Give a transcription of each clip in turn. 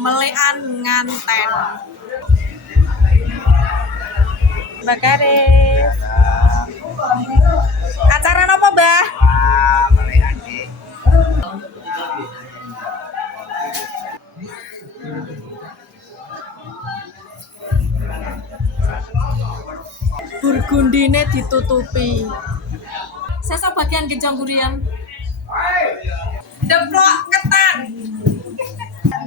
melekan nganten. Mbak Karis. Acara apa, Mbah? Burgundine ditutupi. Sesa bagian gejang gurian. Deplok ketan.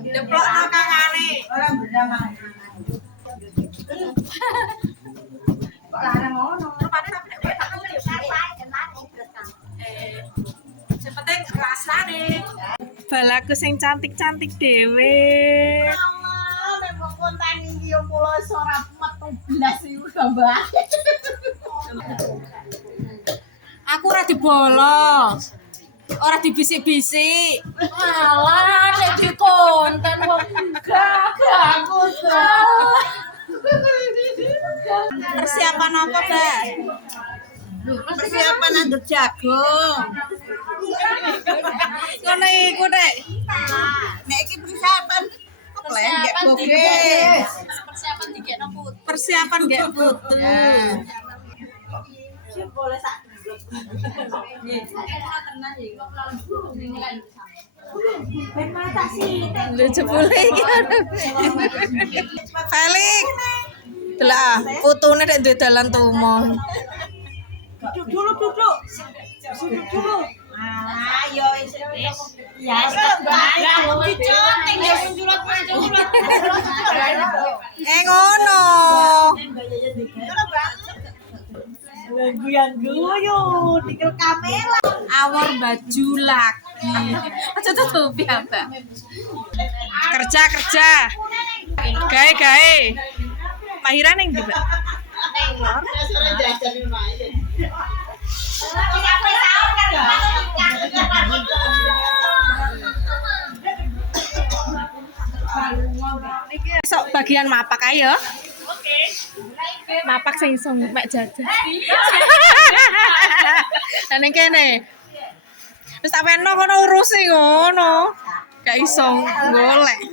Deplok no kakane. Orang berdama. Karena ngono. Sepenting rasane. Balaku sing cantik-cantik dhewe. Allah, nek konten iki yo mulo ora metu blas iku gambar. Aku ora dibolos. Ora dibisik-bisik. Alah, nek di konten kok gak aku tuh. Persiapan apa, Mbak? Persiapan anduk jagung. Ngono iku, Dek. Nek iki persiapan gak bogis. Persiapan digekno putu. Persiapan gek putu. Boleh sak. Lu jebule iki. Felix. Delah, putune nek duwe dalan tumo. Duduk dulu. Duduk dulu. Ah, yo ya dicoting ya menjulat. Ngono. Guyu tinggal kamera. Awor baju lagi. Aja tutupi apa. Kerja. Gawe. Mahira ning ndi, Mbak? Sok bagian mapak ayo. Oke. Mapak sing iso mek jajan. Lah ning kene. Wis tak weno kono urusi ngono. Gak iso golek.